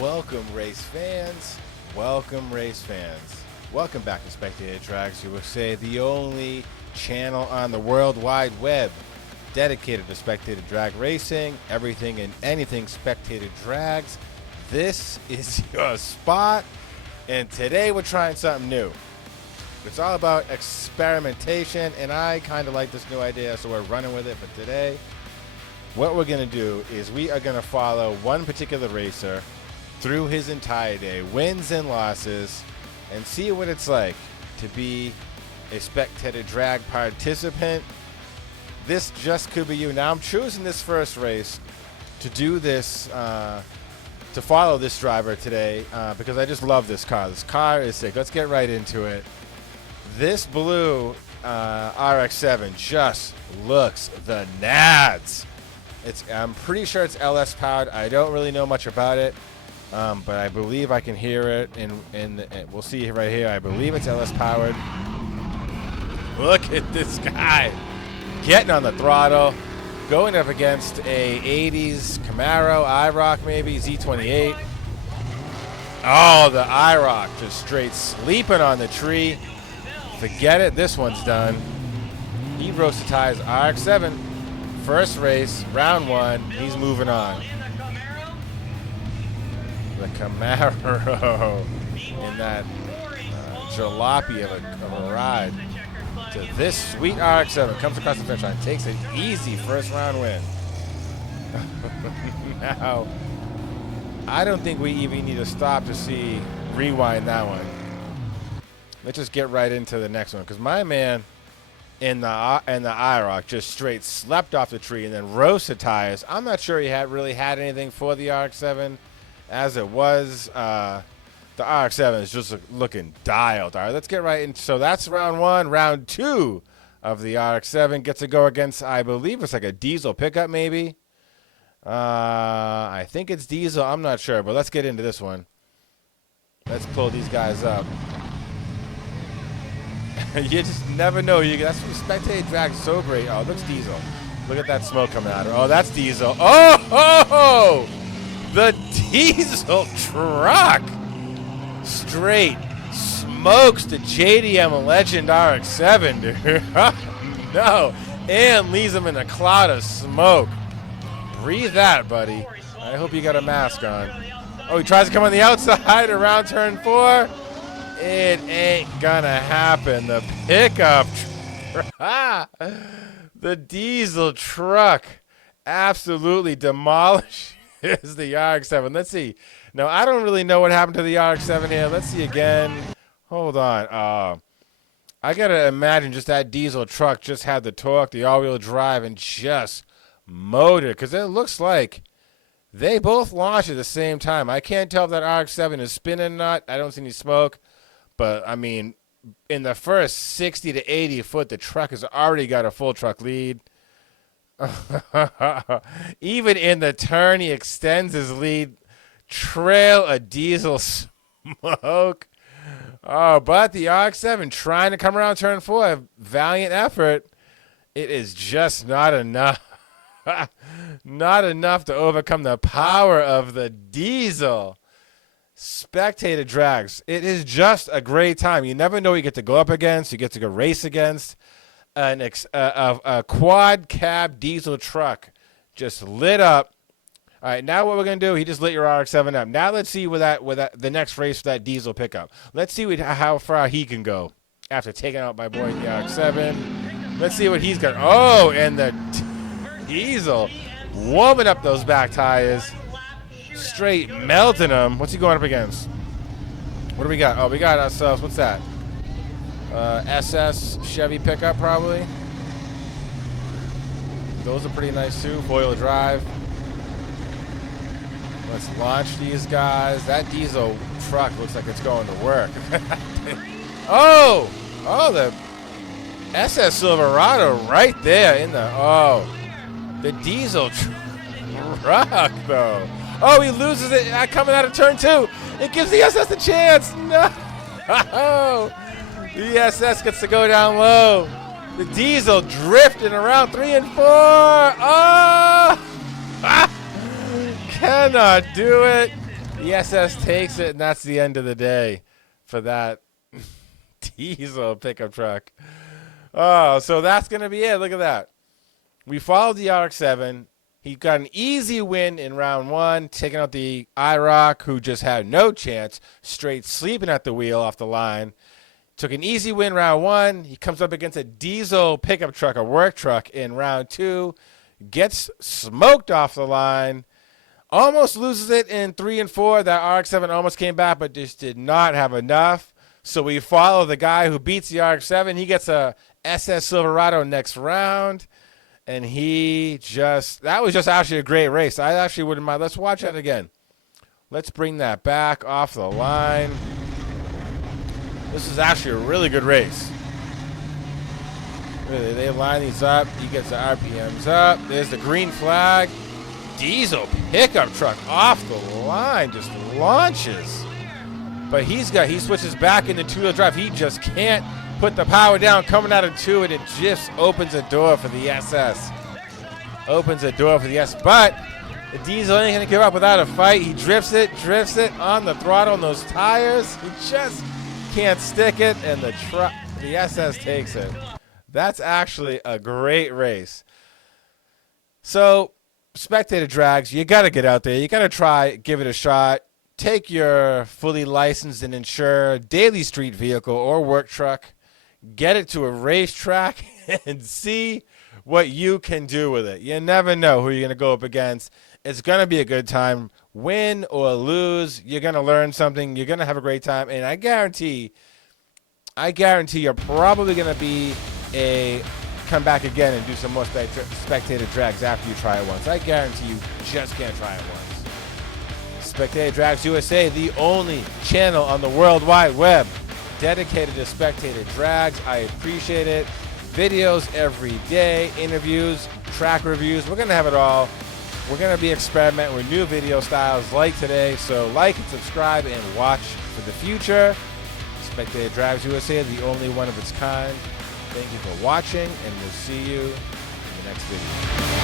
Welcome, race fans. Welcome, race fans. Welcome back to Spectator Tracks. You would say the only channel on the World Wide Web dedicated to spectator drag racing, everything and anything spectator drags. This is your spot, and today we're trying something new. It's all about experimentation, and I kind of like this new idea, so we're running with it. But today, what we're going to do is we are going to follow one particular racer through his entire day, wins and losses, and see what it's like to be a spectator drag participant. This just could be you. Now, I'm choosing this first race to do this, to follow this driver today, because I just love this car. This car is sick. Let's get right into it. This blue rx-7 just looks the nads. I'm pretty sure it's LS powered. I don't really know much about it, but I believe I can hear it. And we'll see right here. I believe it's LS powered. Look at this guy getting on the throttle, going up against a 80s Camaro, IRoc maybe, Z28. Oh, the IRoc just straight sleeping on the tree. Forget it, this one's done. He roasted tires rx-7. First race, round one, he's moving on. The Camaro in that jalopy of a ride to this sweet rx-7. Comes across the finish line, takes an easy first round win. Now, I don't think we even need to stop to rewind that one. Let's just get right into the next one, because my man in the IRoc just straight slept off the tree and then roasted tires. I'm not sure he really had anything for the rx-7 as it was. The rx-7 is just looking dialed. All right, let's get right into. So that's round one. Round two of the rx-7 gets to go against, I believe it's like a diesel pickup maybe. I think it's diesel. I'm not sure, but let's get into this one. Let's pull these guys up. You just never know. That's what spectator drag is so great. Oh, it looks diesel. Look at that smoke coming out of it. Oh, that's diesel. Oh, the diesel truck. Straight smokes the JDM Legend RX-7, dude. No, and leaves him in a cloud of smoke. Breathe that, buddy. I hope you got a mask on. Oh, he tries to come on the outside around turn 4. It ain't gonna happen. The pickup the diesel truck absolutely demolishes the RX-7. Let's see. Now, I don't really know what happened to the RX-7 here. Let's see again. Hold on. I gotta imagine just that diesel truck just had the torque, the all-wheel drive, and just mowed it, because it looks like they both launched at the same time. I can't tell if that RX-7 is spinning or not. I don't see any smoke. But, I mean, in the first 60 to 80 foot, the truck has already got a full truck lead. Even in the turn, he extends his lead. Trail of diesel smoke. Oh, but the RX-7 trying to come around turn 4. Valiant effort. It is just not enough. Not enough to overcome the power of the diesel. Spectator drags. It is just a great time. You never know what you get to go up against. You get to go race against a quad cab diesel truck just lit up. All right, now what we're gonna do? He just lit your RX-7 up. Now let's see with the next race for that diesel pickup. Let's see how far he can go after taking out my boy the RX-7. Let's see what he's got. Oh, and the diesel warming up those back tires. Straight melting them. What's he going up against? What do we got? Oh, we got ourselves. What's that? SS Chevy pickup, probably. Those are pretty nice too. Four-wheel drive. Let's launch these guys. That diesel truck looks like it's going to work. Oh, the SS Silverado right there in the diesel truck though. Oh, he loses it coming out of turn 2. It gives the SS a chance. No. The SS gets to go down low. The diesel drifting around 3 and 4. Oh! Cannot do it. The SS takes it, and that's the end of the day for that diesel pickup truck. Oh, so that's going to be it. Look at that. We followed the rx-7. He got an easy win in round one, taking out the IRoc, who just had no chance, straight sleeping at the wheel off the line. Took an easy win round one. He comes up against a diesel pickup truck, a work truck, in round two. Gets smoked off the line. Almost loses it in 3 and 4. That rx-7 almost came back, but just did not have enough. So we follow the guy who beats the rx-7. He gets a SS Silverado next round. And that was just actually a great race. I actually wouldn't mind. Let's watch that again. Let's bring that back off the line. This is actually a really good race. Really, they line these up. He gets the RPMs up. There's the green flag. Diesel pickup truck off the line, just launches. But he switches back into two-wheel drive. He just can't put the power down coming out of two, and it just opens a door for the SS. Opens a door for the SS, but the diesel ain't gonna give up without a fight. He drifts it on the throttle, and those tires, he just can't stick it, and the SS takes it. That's actually a great race. So, Spectator Drags, you gotta get out there. You gotta try, give it a shot. Take your fully licensed and insured daily street vehicle or work truck, get it to a racetrack, and see what you can do with it. You never know who you're going to go up against. It's going to be a good time. Win or lose, you're going to learn something. You're going to have a great time. And I guarantee you're probably going to come back again and do some more Spectator Drags after you try it once. I guarantee you just can't try it once. Spectator Drags USA, the only channel on the World Wide Web dedicated to Spectator Drags. I appreciate it. Videos every day, interviews, track reviews. We're going to have it all. We're going to be experimenting with new video styles like today. So like and subscribe and watch for the future. Spectator Drags USA, the only one of its kind. Thank you for watching, and we'll see you in the next video.